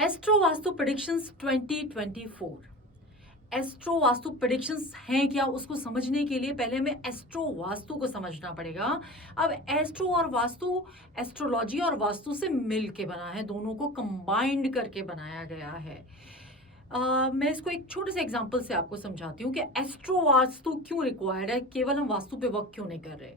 Astro vastu predictions 2024। Astro vastu predictions हैं क्या, उसको समझने के लिए पहले हमें एस्ट्रो वास्तु को समझना पड़ेगा। अब एस्ट्रो और वास्तु, एस्ट्रोलॉजी और वास्तु से मिल के बना है, दोनों को कंबाइंड करके बनाया गया है। मैं इसको एक छोटे से एग्जांपल से आपको समझाती हूँ कि एस्ट्रो वास्तु क्यों रिक्वायर्ड है, केवल हम वास्तु पे वर्क क्यों नहीं कर रहे।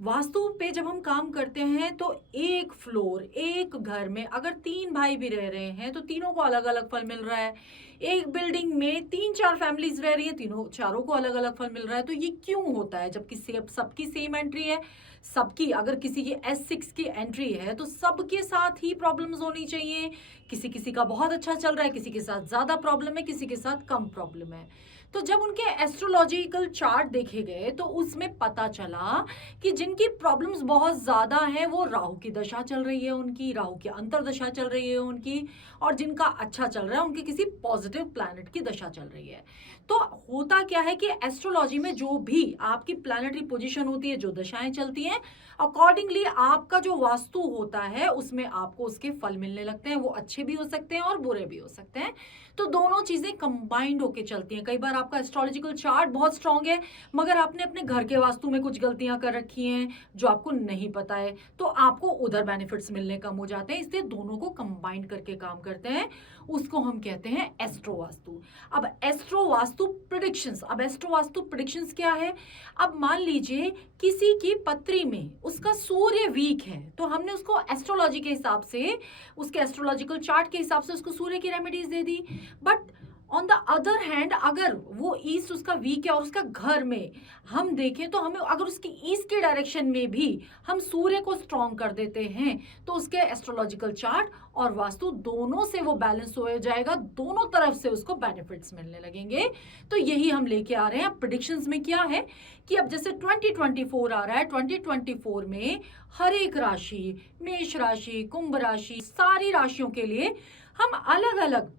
वास्तु पे जब हम काम करते हैं तो एक फ्लोर, एक घर में अगर 3 भाई भी रह रहे हैं तो तीनों को अलग अलग फल मिल रहा है। एक बिल्डिंग में 3-4 फैमिलीज रह रही है, तीनों चारों को अलग अलग फल मिल रहा है। तो ये क्यों होता है, जबकि सबकी सेम एंट्री है, सबकी अगर किसी की S6 की एंट्री है तो सबके साथ ही प्रॉब्लम्स होनी चाहिए। किसी किसी का बहुत अच्छा चल रहा है, किसी के साथ ज्यादा प्रॉब्लम है, किसी के साथ कम प्रॉब्लम है। तो जब उनके एस्ट्रोलॉजिकल चार्ट देखे गए तो उसमें पता चला कि जिनकी प्रॉब्लम्स बहुत ज्यादा हैं वो राहु की दशा चल रही है, उनकी राहु की अंतर्दशा चल रही है उनकी, और जिनका अच्छा चल रहा है उनकी किसी पॉजिटिव प्लैनेट की दशा चल रही है। तो होता क्या है कि एस्ट्रोलॉजी में जो भी आपकी प्लैनेटरी पोजीशन होती है, जो दशाएं चलती हैं, अकॉर्डिंगली आपका जो वास्तु होता है उसमें आपको उसके फल मिलने लगते हैं। वो अच्छे भी हो सकते हैं और बुरे भी हो सकते हैं। तो दोनों चीजें कंबाइंड होके चलती हैं। कई बार आपका एस्ट्रोलॉजिकल चार्ट बहुत स्ट्रांग है मगर आपने अपने घर के वास्तु में कुछ गलतियां कर रखी हैं जो आपको नहीं पता है, तो आपको उधर बेनिफिट्स मिलने कम हो जाते हैं। इसलिए दोनों को कंबाइंड करके काम करते हैं, उसको हम कहते हैं एस्ट्रो वास्तु। अब एस्ट्रो वास्तु प्रेडिक्शंस, अब एस्ट्रो वास्तु प्रेडिक्शंस क्या है। अब मान लीजिए किसी की पत्री में उसका सूर्य वीक है तो हमने उसको एस्ट्रोलॉजी के हिसाब से, उसके एस्ट्रोलॉजिकल चार्ट के हिसाब से उसको सूर्य की remedies they the. But on the other hand अगर वो ईस्ट उसका वीक है और उसका घर में हम देखें तो हमें अगर उसकी ईस्ट के डायरेक्शन में भी हम सूर्य को स्ट्रॉन्ग कर देते हैं तो उसके एस्ट्रोलॉजिकल चार्ट और वास्तु दोनों से वो बैलेंस हो जाएगा, दोनों तरफ से उसको बेनिफिट्स मिलने लगेंगे। तो यही हम लेके आ रहे हैं। अब प्रेडिक्शंस में क्या है कि अब जैसे 2024 आ रहा है, 2024 में हर एक राशि, मेष राशि, कुंभ राशि, सारी राशियों के लिए हम अलग अलग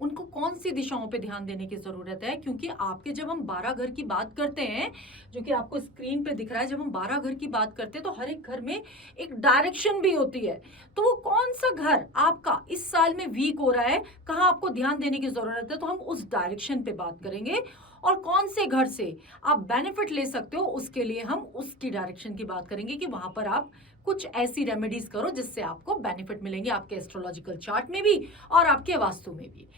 उनको कौन सी दिशाओं पे ध्यान देने की जरूरत है। क्योंकि आपके जब हम 12 घर की बात करते हैं, जो कि आपको स्क्रीन पे दिख रहा है, जब हम 12 घर की बात करते हैं तो हर एक घर में एक डायरेक्शन भी होती है। तो वो कौन सा घर आपका इस साल में वीक हो रहा है, कहाँ आपको ध्यान देने की जरूरत है, तो हम उस डायरेक्शन पे बात करेंगे। और कौन से घर से आप बेनिफिट ले सकते हो उसके लिए हम उसकी डायरेक्शन की बात करेंगे कि वहां पर आप कुछ ऐसी रेमेडीज करो जिससे आपको बेनिफिट मिलेंगे, आपके एस्ट्रोलॉजिकल चार्ट में भी और आपके वास्तु में भी।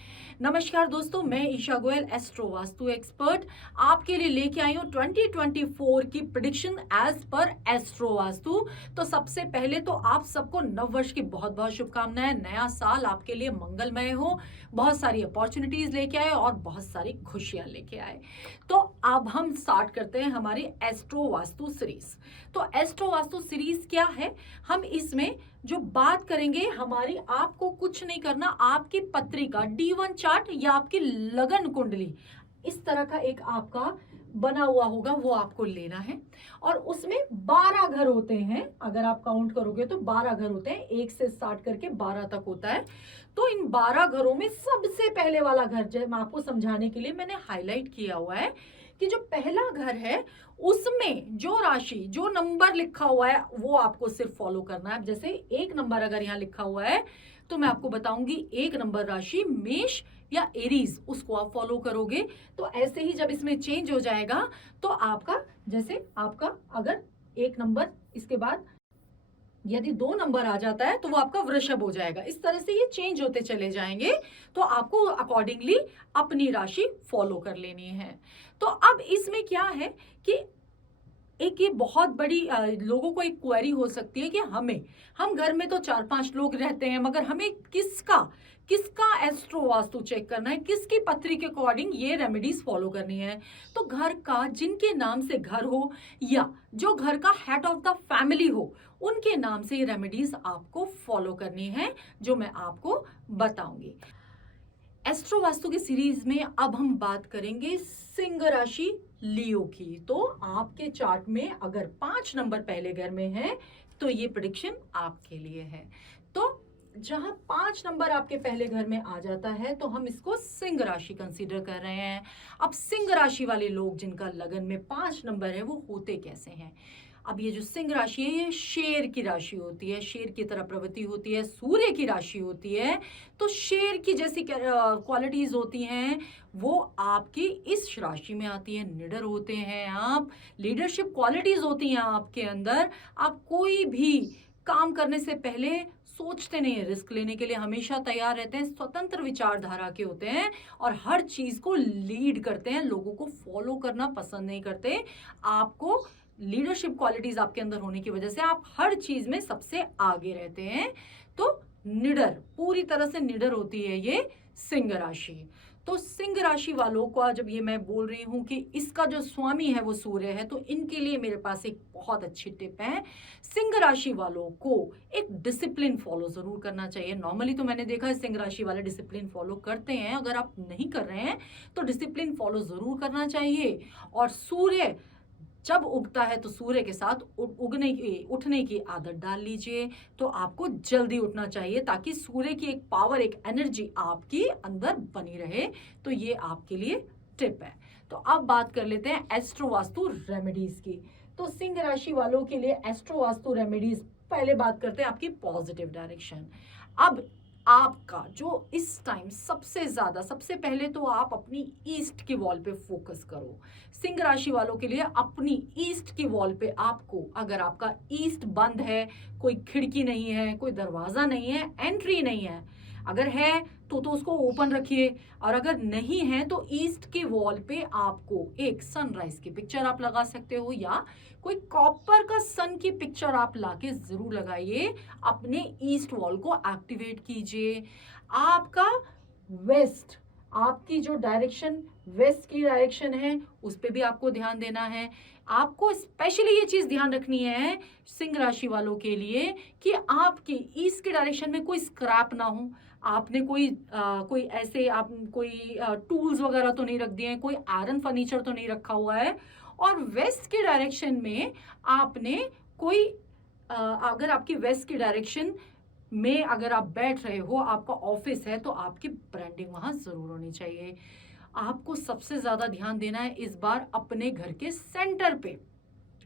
नमस्कार दोस्तों, मैं ईशा गोयल, एस्ट्रो वास्तु एक्सपर्ट, आपके लिए लेके आई हूँ 2024 की prediction as per astro Vastu. तो सबसे पहले तो आप सबको नव वर्ष की बहुत बहुत शुभकामनाएं। नया साल आपके लिए मंगलमय हो, बहुत सारी अपॉर्चुनिटीज लेके आए और बहुत सारी खुशियां लेके आए। तो अब हम स्टार्ट करते हैं हमारी एस्ट्रो वास्तु सीरीज। तो एस्ट्रो वास्तु सीरीज क्या है, हम इसमें जो बात करेंगे हमारी, आपको कुछ नहीं करना, आपकी पत्रिका D1 चार्ट या आपकी लगन कुंडली इस तरह का एक आपका बना हुआ होगा, वो आपको लेना है। और उसमें 12 घर होते हैं, अगर आप काउंट करोगे तो 12 घर होते हैं, 1 से स्टार्ट करके 12 तक होता है। तो इन 12 घरों में सबसे पहले वाला घर, जो मैं आपको समझाने के लिए मैंने हाईलाइट किया हुआ है कि जो पहला घर है उसमें जो राशि, जो नंबर लिखा हुआ है वो आपको सिर्फ फॉलो करना है। जैसे 1 नंबर अगर यहाँ लिखा हुआ है तो मैं आपको बताऊंगी 1 नंबर राशि मेष या एरीज, उसको आप फॉलो करोगे। तो ऐसे ही जब इसमें चेंज हो जाएगा तो आपका, जैसे आपका अगर 1 नंबर, इसके बाद यदि 2 नंबर आ जाता है तो वो आपका वृषभ हो जाएगा। इस तरह से ये चेंज होते चले जाएंगे, तो आपको अकॉर्डिंगली अपनी राशि फॉलो कर लेनी है। तो अब इसमें क्या है कि एक ये बहुत बड़ी लोगों को एक क्वेरी हो सकती है कि हम घर में तो 4-5 लोग रहते हैं मगर हमें किसका एस्ट्रो वास्तु चेक करना है, किसकी पत्री के अकॉर्डिंग ये रेमेडीज फॉलो करनी है। तो घर का, जिनके नाम से घर हो या जो घर का हेड ऑफ द फैमिली हो, उनके नाम से ये रेमेडीज आपको फॉलो करनी है, जो मैं आपको बताऊंगी। एस्ट्रो वास्तु की सीरीज में अब हम बात करेंगे सिंह राशि लियो की। तो आपके चार्ट में अगर 5 नंबर पहले घर में है तो ये प्रेडिक्शन आपके लिए है। तो जहां 5 नंबर आपके पहले घर में आ जाता है तो हम इसको सिंह राशि कंसीडर कर रहे हैं। अब सिंह राशि वाले लोग जिनका लगन में 5 नंबर है वो होते कैसे हैं। अब ये जो सिंह राशि है ये शेर की राशि होती है, शेर की तरह प्रवृत्ति होती है, सूर्य की राशि होती है। तो शेर की जैसी क्वालिटीज होती हैं वो आपकी इस राशि में आती है। निडर होते हैं आप, लीडरशिप क्वालिटीज होती हैं आपके अंदर। आप कोई भी काम करने से पहले सोचते नहीं है, रिस्क लेने के लिए हमेशा तैयार रहते हैं, स्वतंत्र विचारधारा के होते हैं और हर चीज को लीड करते हैं, लोगों को फॉलो करना पसंद नहीं करते। आपको लीडरशिप क्वालिटीज आपके अंदर होने की वजह से आप हर चीज में सबसे आगे रहते हैं। तो निडर, पूरी तरह से निडर होती है ये सिंह राशि। तो सिंह राशि वालों का जब ये मैं बोल रही हूं कि इसका जो स्वामी है वो सूर्य है, तो इनके लिए मेरे पास एक बहुत अच्छी टिप है। सिंह राशि वालों को एक डिसिप्लिन फॉलो जरूर करना चाहिए। नॉर्मली तो मैंने देखा है सिंह राशि वाले डिसिप्लिन फॉलो करते हैं, अगर आप नहीं कर रहे हैं तो डिसिप्लिन फॉलो जरूर करना चाहिए। और सूर्य जब उगता है तो सूर्य के साथ उठने की आदत डाल लीजिए। तो आपको जल्दी उठना चाहिए ताकि सूर्य की एक पावर, एक एनर्जी आपकी अंदर बनी रहे। तो ये आपके लिए टिप है। तो अब बात कर लेते हैं एस्ट्रो वास्तु रेमेडीज की। तो सिंह राशि वालों के लिए एस्ट्रो वास्तु रेमेडीज, पहले बात करते हैं आपकी पॉजिटिव डायरेक्शन। अब आपका जो इस टाइम सबसे पहले तो आप अपनी ईस्ट की वॉल पे फोकस करो। सिंह राशि वालों के लिए अपनी ईस्ट की वॉल पे आपको, अगर आपका ईस्ट बंद है, कोई खिड़की नहीं है, कोई दरवाजा नहीं है, एंट्री नहीं है, अगर है तो उसको ओपन रखिए, और अगर नहीं है तो ईस्ट की वॉल पे आपको एक सनराइज की पिक्चर आप लगा सकते हो, या कोई कॉपर का सन की पिक्चर आप लाके जरूर लगाइए। अपने ईस्ट वॉल को एक्टिवेट कीजिए। आपका वेस्ट, आपकी जो डायरेक्शन वेस्ट की डायरेक्शन है उस पे भी आपको ध्यान देना है। आपको स्पेशली ये चीज ध्यान रखनी है सिंह राशि वालों के लिए कि आपके ईस्ट के डायरेक्शन में कोई स्क्रैप ना हो। आपने कोई ऐसे आप कोई टूल्स वगैरह तो नहीं रख दिए हैं, कोई आयरन फर्नीचर तो नहीं रखा हुआ है। और वेस्ट के डायरेक्शन में आपने कोई अगर आपकी वेस्ट की डायरेक्शन में अगर आप बैठ रहे हो, आपका ऑफिस है, तो आपकी ब्रांडिंग वहां जरूर होनी चाहिए। आपको सबसे ज्यादा ध्यान देना है इस बार अपने घर के सेंटर पे।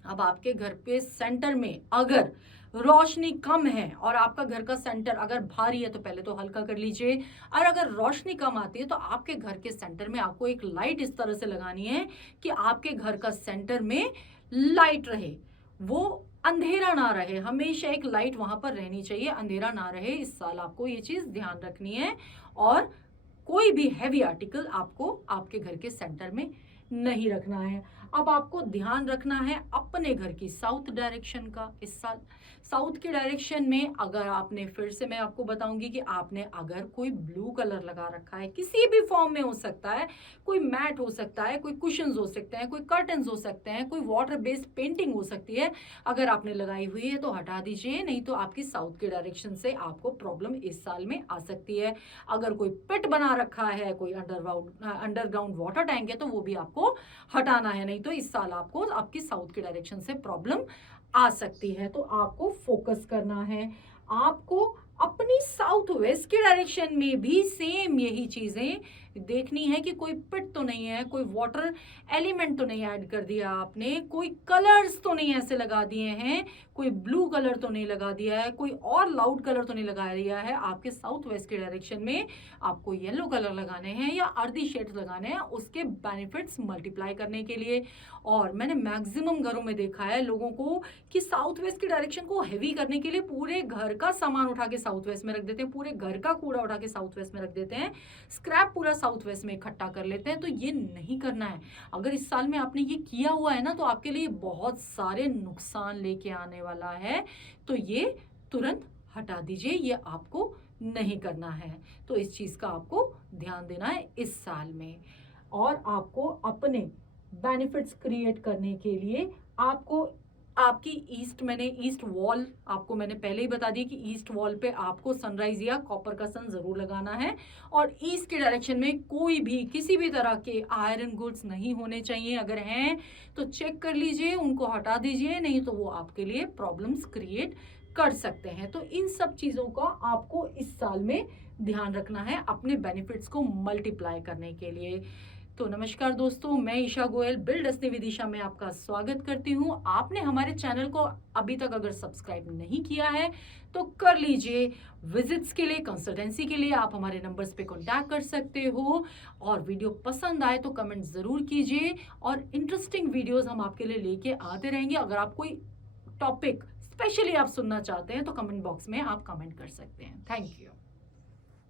अब आपके घर पे सेंटर में अगर रोशनी कम है और आपका घर का सेंटर अगर भारी है तो पहले तो हल्का कर लीजिए, और अगर रोशनी कम आती है तो आपके घर के सेंटर में आपको एक लाइट इस तरह से लगानी है कि आपके घर का सेंटर में लाइट रहे, वो अंधेरा ना रहे। हमेशा एक लाइट वहां पर रहनी चाहिए, अंधेरा ना रहे। इस साल आपको ये चीज ध्यान रखनी है। और कोई भी हैवी आर्टिकल आपको आपके घर के सेंटर में नहीं रखना है। अब आपको ध्यान रखना है अपने घर की साउथ डायरेक्शन का। इस साल साउथ की डायरेक्शन में अगर आपने, फिर से मैं आपको बताऊंगी कि आपने अगर कोई ब्लू कलर लगा रखा है, किसी भी फॉर्म में हो सकता है, कोई मैट हो सकता है, कोई कुशन्स हो सकते हैं, कोई कर्टन्स हो सकते हैं, कोई वाटर बेस्ड पेंटिंग हो सकती है, अगर आपने लगाई हुई है तो हटा दीजिए, नहीं तो आपकी साउथ के डायरेक्शन से आपको प्रॉब्लम इस साल में आ सकती है। अगर कोई पिट बना रखा है, कोई अंडरग्राउंड वाटर टैंक है, तो वो भी आपको हटाना है, नहीं तो इस साल आपको आपकी साउथ के डायरेक्शन से प्रॉब्लम आ सकती है। तो आपको फोकस करना है। आपको अपनी साउथ वेस्ट की डायरेक्शन में भी सेम यही चीजें देखनी है कि कोई पिट तो नहीं है, कोई वाटर एलिमेंट तो नहीं ऐड कर दिया आपने, कोई कलर्स तो नहीं ऐसे लगा दिए हैं, कोई ब्लू कलर तो नहीं लगा दिया है, कोई और लाउड कलर तो नहीं लगा दिया है। आपके साउथ वेस्ट के डायरेक्शन में आपको येलो कलर लगाने हैं या अर्दी शेड्स लगाने हैं, उसके बेनिफिट्स मल्टीप्लाई करने के लिए। और मैंने मैक्सिमम घरों में देखा है लोगों को कि साउथ वेस्ट की डायरेक्शन को हैवी करने के लिए पूरे घर का सामान उठा के साउथ वेस्ट में रख देते हैं, पूरे घर का कूड़ा उठा के साउथ वेस्ट में रख देते हैं, स्क्रैप पूरा साउथ वेस्ट में इकट्ठा कर लेते हैं। तो ये नहीं करना है। अगर इस साल में आपने ये किया हुआ है ना, तो आपके लिए बहुत सारे नुकसान लेके आने वाला है। तो ये तुरंत हटा दीजिए, ये आपको नहीं करना है। तो इस चीज का आपको ध्यान देना है इस साल में। और आपको अपने बेनिफिट्स क्रिएट करने के लिए आपको आपकी ईस्ट वॉल, आपको मैंने पहले ही बता दिया कि ईस्ट वॉल पे आपको सनराइज या कॉपर का सन जरूर लगाना है। और ईस्ट के डायरेक्शन में कोई भी किसी भी तरह के आयरन गुड्स नहीं होने चाहिए। अगर हैं तो चेक कर लीजिए, उनको हटा दीजिए, नहीं तो वो आपके लिए प्रॉब्लम्स क्रिएट कर सकते हैं। तो इन सब चीजों का आपको इस साल में ध्यान रखना है अपने बेनिफिट्स को मल्टीप्लाई करने के लिए। तो नमस्कार दोस्तों, मैं ईशा गोयल बिल्ड असली विदिशा में आपका स्वागत करती हूँ। आपने हमारे चैनल को अभी तक अगर सब्सक्राइब नहीं किया है तो कर लीजिए। विजिट्स के लिए, कंसल्टेंसी के लिए आप हमारे नंबर्स पे कांटेक्ट कर सकते हो। और वीडियो पसंद आए तो कमेंट ज़रूर कीजिए और इंटरेस्टिंग वीडियोस हम आपके लिए लेके आते रहेंगे। अगर आप कोई टॉपिक स्पेशली आप सुनना चाहते हैं तो कमेंट बॉक्स में आप कमेंट कर सकते हैं। Thank you.